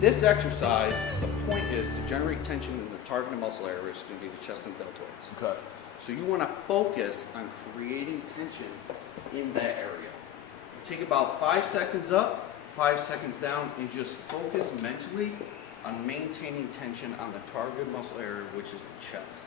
This exercise, the point is to generate tension in the targeted muscle area, which is going to be the chest and deltoids. Okay. So you want to focus on creating tension in that area. Take about 5 seconds up, 5 seconds down, and just focus mentally on maintaining tension on the targeted muscle area, which is the chest.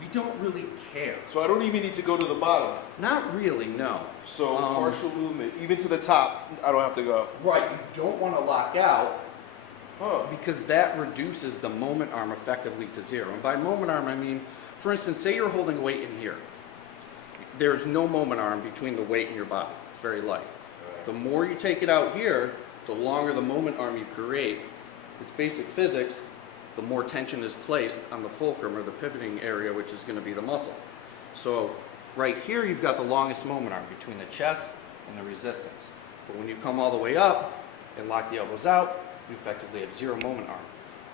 We don't really care. So I don't even need to go to the bottom. Not really, no. So partial movement, even to the top, I don't have to go. Right, you don't want to lock out Huh. because that reduces the moment arm effectively to zero. And by moment arm, I mean, for instance, say you're holding a weight in here. There's no moment arm between the weight and your body. It's very light. The more you take it out here, the longer the moment arm you create. It's basic physics. The more tension is placed on the fulcrum or the pivoting area, which is going to be the muscle. So right here, you've got the longest moment arm between the chest and the resistance. But when you come all the way up and lock the elbows out, you effectively have zero moment arm.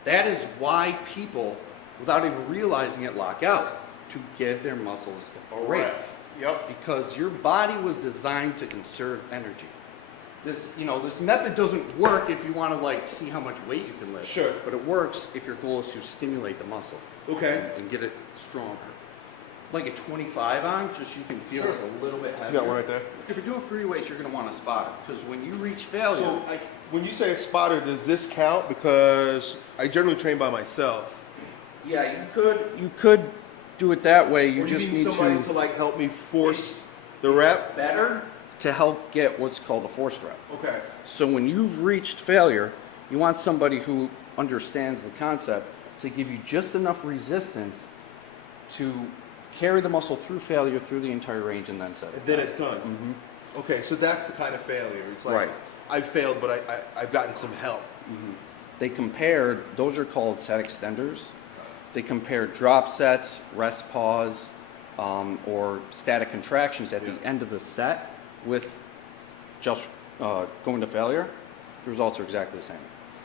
That is why people, without even realizing it, lock out, to give their muscles a break. Yep. Because your body was designed to conserve energy. This method doesn't work if you want to like see how much weight you can lift. Sure. But it works if your goal is to stimulate the muscle. Okay. And get it stronger. Like a 25 on, just you can feel Sure. like a little bit heavier. You got one right there. If you're doing free weights, you're going to want a spotter. Because when you reach failure, So when you say a spotter, does this count? Because I generally train by myself. yeah, you could do it that way. You Or just need need somebody to like help me force the rep. better to help get what's called a forced rep. Okay. So when you've reached failure, you want somebody who understands the concept to give you just enough resistance to carry the muscle through failure through the entire range and then set it. And then it's done. Okay, so that's the kind of failure. It's like Right. I've failed, but I've gotten some help. They compared, those are called set extenders. They compared drop sets, rest pause, or static contractions at the end of the set with just going to failure. The results are exactly the same.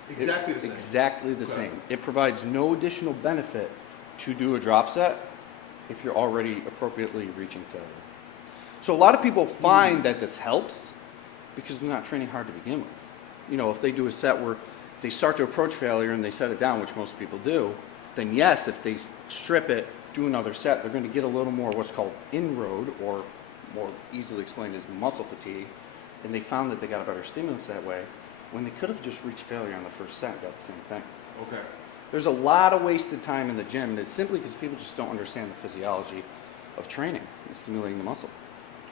Exactly the same. Exactly the Okay. same. It provides no additional benefit to do a drop set if you're already appropriately reaching failure. So a lot of people find that this helps because they're not training hard to begin with. You know, if they do a set where they start to approach failure and they set it down, which most people do, then yes, if they strip it, do another set, they're going to get a little more what's called inroad, or more easily explained as muscle fatigue, and they found that they got a better stimulus that way when they could have just reached failure on the first set and got the same thing. Okay. There's a lot of wasted time in the gym, and it's simply because people just don't understand the physiology of training and stimulating the muscle.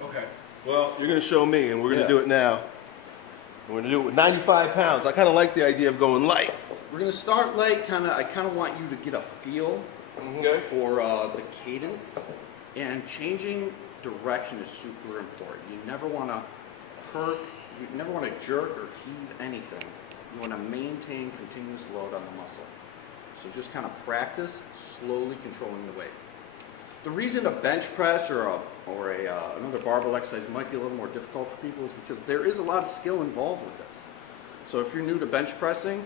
Okay. Well, you're going to show me, and we're going to Yeah. do it now. We're going to do it with 95 pounds. I kind of like the idea of going light. We're going to start light. I kind of want you to get a feel Okay. for the cadence, and changing direction is super important. You never want to hurt, you never want to jerk or heave anything. You want to maintain continuous load on the muscle. So just kind of practice slowly controlling the weight. The reason a bench press or another barbell exercise might be a little more difficult for people is because there is a lot of skill involved with this. So if you're new to bench pressing,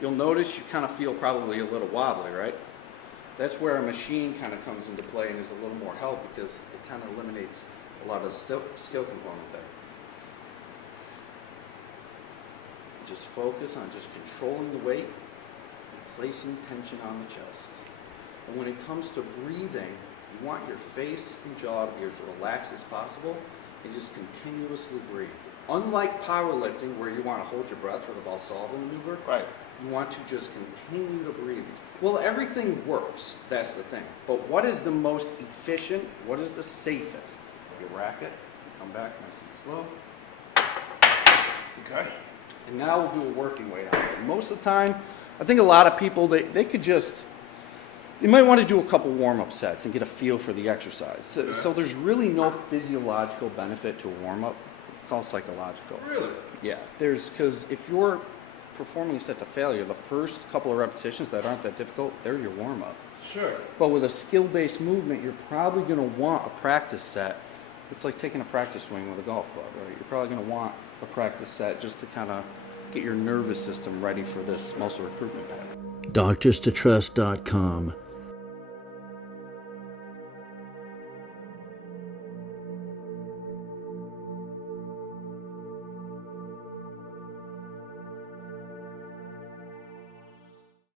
you'll notice you kind of feel probably a little wobbly, right? That's where a machine kind of comes into play and is a little more help because it kind of eliminates a lot of the skill component there. Just focus on just controlling the weight and placing tension on the chest. And when it comes to breathing, you want your face and jaw to be as relaxed as possible and just continuously breathe. Unlike powerlifting, where you want to hold your breath for the Valsalva maneuver, Right. you want to just continue to breathe. Well, everything works, that's the thing. But what is the most efficient? What is the safest? You rack it, come back nice and slow. Okay. And now we'll do a working weight on it. Most of the time, I think a lot of people, they could just, you might want to do a couple warm-up sets and get a feel for the exercise. So there's really no physiological benefit to a warm-up. It's all psychological. Really? Yeah, because if you're performing a set to failure, the first couple of repetitions that aren't that difficult, they're your warm-up. Sure. But with a skill-based movement, you're probably going to want a practice set. It's like taking a practice swing with a golf club, right? You're probably going to want a practice set just to kind of get your nervous system ready for this muscle recruitment pattern. DoctorsToTrust.com.